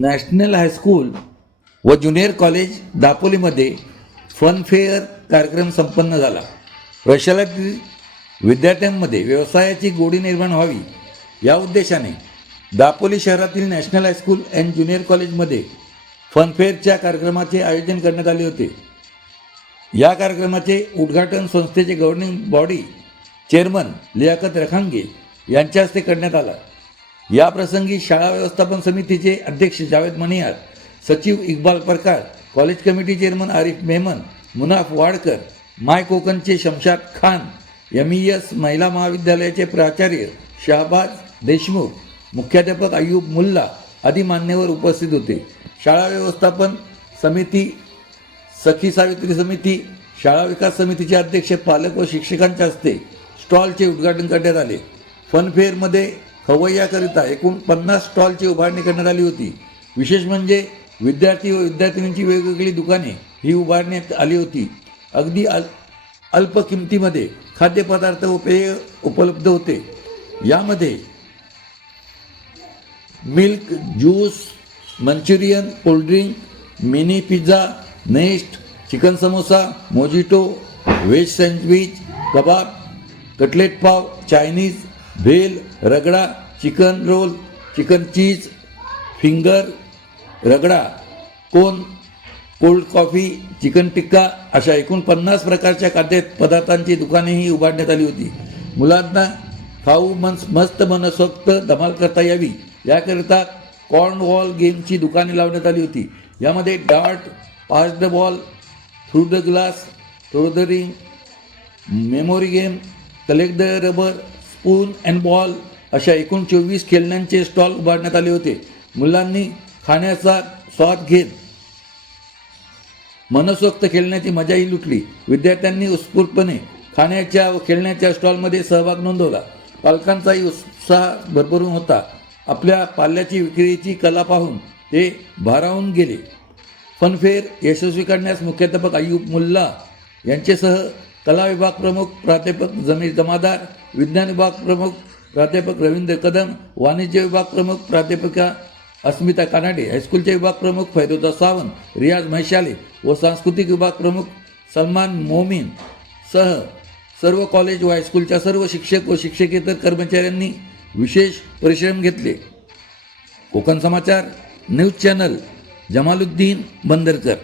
National high school व junior college दापोलीमध्ये funfair कार्यक्रम संपन्न झाला. प्रशालेतील विद्यार्थ्यांमध्ये व्यवसायाची गोडी निर्माण व्हावी या उद्देशाने दापोली शहरातील नॅशनल हायस्कूल अँड ज्युनियर कॉलेजमध्ये फनफेअरच्या कार्यक्रमाचे आयोजन करण्यात आले होते. या कार्यक्रमाचे उद्घाटन संस्थेचे governing body chairman Liyakat Rakhange यांच्या हस्ते करण्यात आला. या प्रसंगी शाळा व्यवस्थापन समितीचे अध्यक्ष जावेद मणियार सचिव Iqbal Parkar college committee chairman Arif Mehman Munaf Wadkar my कोकणचे Shamshad Khan M E S महिला महाविद्यालयाचे प्राचार्य शहाबाज देशमुख मुख्याध्यापक अय्यूब मुल्ला आदी मान्यवर उपस्थित होते. शाळा व्यवस्थापन समिती सखी सावित्री समिती शाळा विकास समितीचे अध्यक्ष पालक व शिक्षकांच्या हस्ते स्टॉलचे उद्घाटन करण्यात आले. फनफेअरमध्ये खवय्याकरिता एकूण पन्नास स्टॉलची उभारणी करण्यात आली होती. विशेष म्हणजे विद्यार्थी व विद्यार्थिनींची वेगवेगळी दुकाने ही उभारण्यात आली होती. अगदी अल अल्प किमतीमध्ये खाद्यपदार्थ व पेय उपलब्ध होते. यामध्ये milk juice Manchurian cold drink mini pizza nest chicken samosa mojito veg sandwich kebab cutlet pav Chinese bhel ragda chicken roll chicken cheese finger ragda cone cold coffee chicken tikka अशा एकूण पन्नास प्रकारच्या खाद्य पदार्थांची दुकानेही उभारण्यात आली होती. मुलांना खाऊ मन मस्त मनसोक्त धमाल करता यावी याकरिता कॉर्नवॉल गेमची दुकाने लावण्यात आली होती. यामध्ये dart pass the ball through the glass throw the ring memory game collect the rubber spoon and ball अशा एकूण चोवीस खेळण्यांचे स्टॉल उभारण्यात आले होते. मुलांनी खाण्याचा स्वाद घेत मनसोक्त खेळण्याची मजाही लुटली. विद्यार्थ्यांनी उत्स्फूर्तपणे खाण्याच्या व खेळण्याच्या स्टॉलमध्ये सहभाग नोंदवला. पालकांचाही उत्साह भरभरून होता. आपल्या पाल्याची विक्रीची कला पाहून ते भारावून गेले. फनफेअर यशस्वी करण्यास मुख्याध्यापक अय्यूब मुल्ला यांचेसह कला विभाग प्रमुख प्राध्यापक जमीर जमादार विज्ञान विभाग प्रमुख प्राध्यापक रवींद्र कदम वाणिज्य विभाग प्रमुख प्राध्यापिका अस्मिता कानाडे हायस्कूलचे विभाग प्रमुख फैदोदा सावंत रियाज म्हैशाले व सांस्कृतिक विभाग प्रमुख सलमान मोमीन सह सर्व कॉलेज व हायस्कूलच्या सर्व शिक्षक व शिक्षकेतर कर्मचाऱ्यांनी विशेष परिश्रम घेतले. Konkan Samachar news channel Jamaluddin Bandarkar.